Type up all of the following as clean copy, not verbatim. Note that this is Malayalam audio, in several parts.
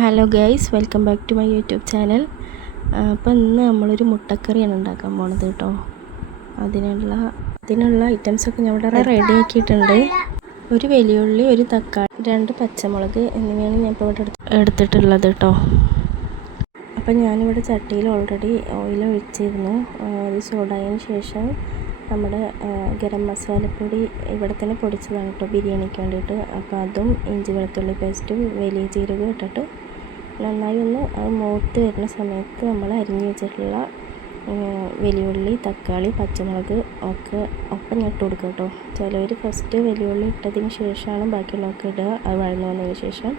Hello guys, welcome back to my YouTube channel. അപ്പോൾ ഇന്ന് നമ്മളൊരു മുട്ടക്കറിയാണ് ഉണ്ടാക്കാൻ പോണത് കേട്ടോ. അതിനുള്ള ഐറ്റംസൊക്കെ ഞാൻ ഇവിടെ റെഡി ആക്കിയിട്ടുണ്ട്. ഒരു വെല്ലുള്ളി, ഒരു തക്കാളി, 2 പച്ചമുളക് എന്നിവയാണ് ഞാൻ ഇപ്പോൾ ഇവിടെ എടുത്തിട്ടുള്ളത് കേട്ടോ. അപ്പം ഞാനിവിടെ ചട്ടിയിൽ ഓൾറെഡി ഓയിൽ ഒഴിച്ചിരുന്നു. അത് ചൂടായതിന് ശേഷം നമ്മുടെ ഗരം മസാലപ്പൊടി ഇവിടെ തന്നെ പൊടിച്ചതാണ് കേട്ടോ, ബിരിയാണിക്ക് വേണ്ടിയിട്ട്. അപ്പോൾ അതും ഇഞ്ചി വെളുത്തുള്ളി പേസ്റ്റും വലിയ ജീരകം ഇട്ടിട്ട് നന്നായി ഒന്ന് മൂത്ത് വരുന്ന സമയത്ത് നമ്മൾ അരിഞ്ഞ് വെച്ചിട്ടുള്ള വലിയുള്ളി, തക്കാളി, പച്ചമുളക് ഒക്കെ ഒപ്പം ഇട്ട് കൊടുക്കുക കേട്ടോ. ചിലവർ ഫസ്റ്റ് വലിയുള്ളി ഇട്ടതിന് ശേഷമാണ് ബാക്കിയുള്ളതൊക്കെ ഇടുക. അത് വഴന്നു വന്നതിന് ശേഷം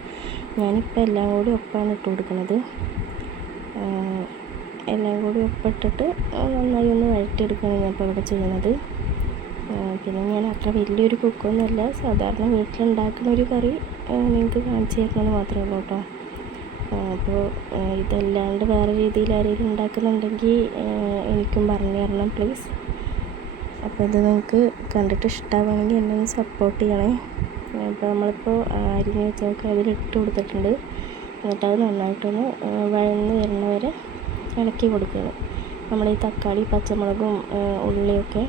ഞാനിപ്പോൾ എല്ലാം കൂടി ഒപ്പമാണ് ഇട്ട് കൊടുക്കുന്നത്. എല്ലാം കൂടി ഒപ്പിട്ടിട്ട് നന്നായി ഒന്ന് വഴറ്റിയെടുക്കുകയാണ് ഞാൻ ഇപ്പോൾ ഇവിടെ ചെയ്യുന്നത്. പിന്നെ ഞാൻ അത്ര വലിയൊരു കുക്കൊന്നുമല്ല, സാധാരണ വീട്ടിലുണ്ടാക്കുന്ന ഒരു കറി നിങ്ങൾക്ക് കാണിച്ചു തരണമെന്ന് മാത്രമേ ഉള്ളൂ കേട്ടോ. അപ്പോൾ ഇതല്ലാണ്ട് വേറെ രീതിയിൽ ആരെങ്കിലും ഉണ്ടാക്കുന്നുണ്ടെങ്കിൽ എനിക്കും പറഞ്ഞു തരണം പ്ലീസ്. അപ്പോൾ ഇത് നിങ്ങൾക്ക് കണ്ടിട്ട് ഇഷ്ടമാവുകയാണെങ്കിൽ എന്നെ ഒന്ന് സപ്പോർട്ട് ചെയ്യണേ. അപ്പോൾ നമ്മളിപ്പോൾ അരിഞ്ഞ് വെച്ചൊക്കെ അതിലിട്ട് കൊടുത്തിട്ടുണ്ട്. എന്നിട്ട് അത് നന്നായിട്ടൊന്ന് വഴന്ന് വരുന്നവരെ ഇളക്കി കൊടുക്കണം. നമ്മൾ ഈ തക്കാളി, പച്ചമുളകും ഉള്ളിയൊക്കെ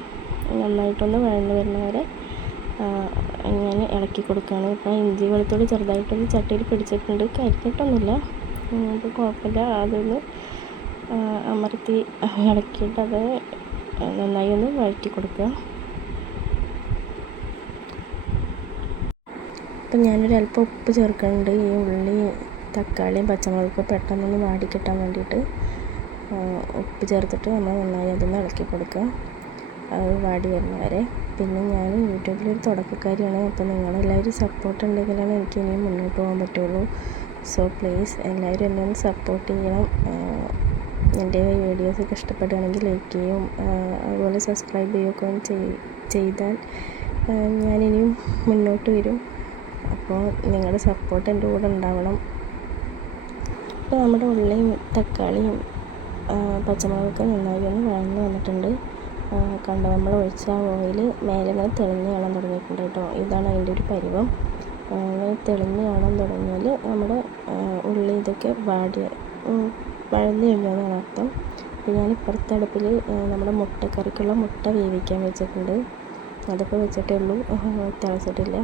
നന്നായിട്ടൊന്ന് വഴന്ന് വരുന്നവരെ ഇങ്ങനെ ഇളക്കി കൊടുക്കുകയാണ്. ഇപ്പോൾ ഇഞ്ചി വെളുത്തുള്ളി ചെറുതായിട്ടൊന്ന് ചട്ടിയിൽ പിടിച്ചിട്ടുണ്ട്, കരിഞ്ഞിട്ടൊന്നുമില്ല, അപ്പോൾ കുഴപ്പമില്ല. അതൊന്ന് അമർത്തി ഇളക്കിയിട്ട് അത് നന്നായി ഒന്ന് വഴറ്റി കൊടുക്കുക. അപ്പം ഞാനൊരു അല്പം ഉപ്പ് ചേർക്കുന്നുണ്ട്. ഈ ഉള്ളി, തക്കാളിയും പച്ചമുളകൊക്കെ പെട്ടെന്നൊന്ന് വാടി കിട്ടാൻ വേണ്ടിയിട്ട് ഉപ്പ് ചേർത്തിട്ട് നമ്മൾ നന്നായി അതൊന്ന് ഇളക്കി കൊടുക്കുക, അത് വാടി വരുന്നവരെ. പിന്നെ ഞാൻ യൂട്യൂബിലൊരു തുടക്കക്കാരിയാണ്. അപ്പോൾ നിങ്ങളെല്ലാവരും സപ്പോർട്ട് ഉണ്ടെങ്കിലാണ് എനിക്ക് ഇനിയും മുന്നോട്ട് പോകാൻ പറ്റുള്ളൂ. സോ പ്ലീസ് എല്ലാവരും എന്നെ ഒന്ന് സപ്പോർട്ട് ചെയ്യണം. എൻ്റെ വീഡിയോസൊക്കെ ഇഷ്ടപ്പെടുകയാണെങ്കിൽ ലൈക്ക് ചെയ്യും, അതുപോലെ സബ്സ്ക്രൈബ് ചെയ്യുകയൊക്കെ ചെയ്താൽ ഞാനിനിയും മുന്നോട്ട് വരും. അപ്പോൾ നിങ്ങളുടെ സപ്പോർട്ട് എൻ്റെ കൂടെ ഉണ്ടാവണം. ഇപ്പോൾ നമ്മുടെ ഉള്ളിയും തക്കാളിയും പച്ചമുളകൊക്കെ നന്നായി ഒന്ന് വഴന്ന് വന്നിട്ടുണ്ട്. കണ്ടോ, നമ്മൾ ഒഴിച്ച ഓയിൽ മേലെ ഇങ്ങനെ തെളിഞ്ഞ് കാണാൻ തുടങ്ങിയിട്ടുണ്ട് കേട്ടോ. ഇതാണ് അതിൻ്റെ ഒരു പരുവം. ഇങ്ങനെ തെളിഞ്ഞ് കാണാൻ തുടങ്ങിയാൽ നമ്മുടെ ഉള്ളി ഇതൊക്കെ വഴന്ന് കഴിഞ്ഞതാണ് അർത്ഥം. അപ്പോൾ ഞാൻ ഇപ്പുറത്തെ അടുപ്പിൽ നമ്മുടെ മുട്ടക്കറിക്കുള്ള മുട്ട വേവിക്കാൻ വെച്ചിട്ടുണ്ട്. അതിപ്പോൾ വെച്ചിട്ടേ ഉള്ളൂ, തിളച്ചിട്ടില്ല.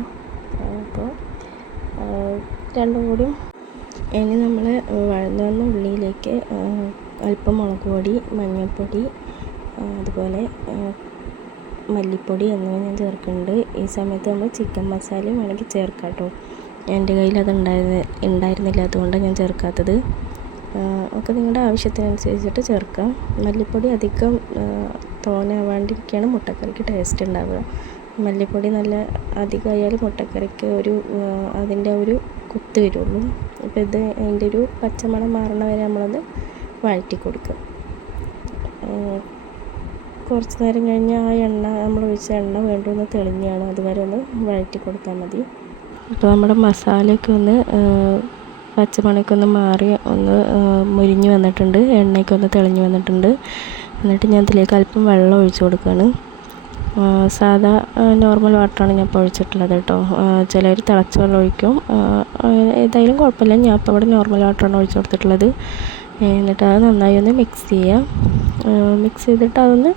അപ്പോൾ രണ്ടും കൂടിയും ഇനി നമ്മൾ വഴന്ന് വന്ന ഉള്ളിയിലേക്ക് അല്പം മുളക് പൊടി, മഞ്ഞൾപ്പൊടി, അതുപോലെ മല്ലിപ്പൊടി എന്നിവ ഞാൻ ചേർക്കുന്നുണ്ട്. ഈ സമയത്ത് നമ്മൾ ചിക്കൻ മസാലയും വേണമെങ്കിൽ ചേർക്കാം കേട്ടോ. എൻ്റെ കയ്യിൽ അത് ഉണ്ടായിരുന്നില്ല, അതുകൊണ്ടാണ് ഞാൻ ചേർക്കാത്തത്. ഒക്കെ നിങ്ങളുടെ ആവശ്യത്തിനനുസരിച്ചിട്ട് ചേർക്കാം. മല്ലിപ്പൊടി അധികം തോനാവാണ്ടിരിക്കുകയാണ് മുട്ടക്കറിക്ക് ടേസ്റ്റ് ഉണ്ടാവുക. മല്ലിപ്പൊടി നല്ല അധികമായാലും മുട്ടക്കറിക്ക് അതിൻ്റെ ഒരു കുത്ത് വരുള്ളൂ. അപ്പോൾ ഇത് അതിൻ്റെ ഒരു പച്ചമണം മാറണ വരെ നമ്മളത് വഴറ്റി കൊടുക്കുക. കുറച്ച് നേരം കഴിഞ്ഞ് ആ എണ്ണ നമ്മൾ ഒഴിച്ച എണ്ണ വീണ്ടും ഒന്ന് തെളിഞ്ഞാണ്, അതുവരെ ഒന്ന് വഴറ്റി കൊടുത്താൽ മതി. അപ്പോൾ നമ്മുടെ മസാലയൊക്കെ ഒന്ന് പച്ചമണമൊക്കെ ഒന്ന് മാറി ഒന്ന് മുരിഞ്ഞ് വന്നിട്ടുണ്ട്, എണ്ണയൊക്കെ ഒന്ന് തെളിഞ്ഞ് വന്നിട്ടുണ്ട്. എന്നിട്ട് ഞാൻ ഇതിലേക്ക് അല്പം വെള്ളം ഒഴിച്ച് കൊടുക്കുകയാണ്. സാധാ നോർമൽ വാട്ടറാണ് ഞാൻ ഇപ്പോൾ ഒഴിച്ചിട്ടുള്ളത് കേട്ടോ. ചിലർ തിളച്ച വെള്ളം ഒഴിക്കും, ഏതായാലും കുഴപ്പമില്ല. ഞാൻ ഇപ്പോൾ ഇവിടെ നോർമൽ വാട്ടറാണ് ഒഴിച്ച് കൊടുത്തിട്ടുള്ളത്. എന്നിട്ട് അത് നന്നായി ഒന്ന് മിക്സ് ചെയ്യുക. മിക്സ് ചെയ്തിട്ട് അതൊന്ന്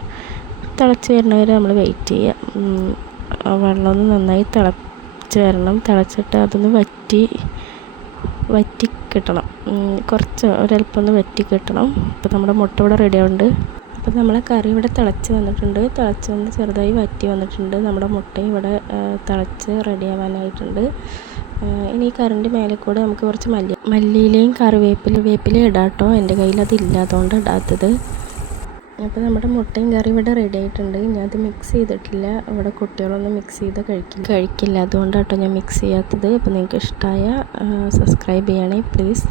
തിളച്ച് വരുന്നവരെ നമ്മൾ വെയിറ്റ് ചെയ്യുക. വെള്ളം ഒന്ന് നന്നായി തിളച്ച് വരണം. തിളച്ചിട്ട് അതൊന്ന് വറ്റി കിട്ടണം, കുറച്ച് ഒരല്പം ഒന്ന് വറ്റി കിട്ടണം. അപ്പോൾ നമ്മുടെ മുട്ട ഇവിടെ റെഡി ആവുന്നുണ്ട്. അപ്പോൾ നമ്മളെ കറി ഇവിടെ തിളച്ച് വന്നിട്ടുണ്ട്, തിളച്ച് വന്ന് ചെറുതായി വറ്റി വന്നിട്ടുണ്ട്. നമ്മുടെ മുട്ടയും ഇവിടെ തിളച്ച് റെഡി ആവാനായിട്ടുണ്ട്. ഇനി ഈ കറിൻ്റെ മേലെ കൂടെ നമുക്ക് കുറച്ച് മല്ലിയിലയും വേപ്പിലയും ഇടാം കേട്ടോ. എൻ്റെ കയ്യിൽ അതില്ല, അതുകൊണ്ട് ഇടാത്തത്. അപ്പോൾ നമ്മുടെ മുട്ടയും കറി ഇവിടെ റെഡി ആയിട്ടുണ്ട്. ഞാനത് മിക്സ് ചെയ്തിട്ടില്ല, ഇവിടെ കുട്ടികളൊന്നും മിക്സ് ചെയ്ത് കഴിക്കില്ല, അതുകൊണ്ടാട്ടോ ഞാൻ മിക്സ് ചെയ്യാത്തത്. അപ്പോൾ നിങ്ങൾക്ക് ഇഷ്ടമായ സബ്സ്ക്രൈബ് ചെയ്യണേ പ്ലീസ്.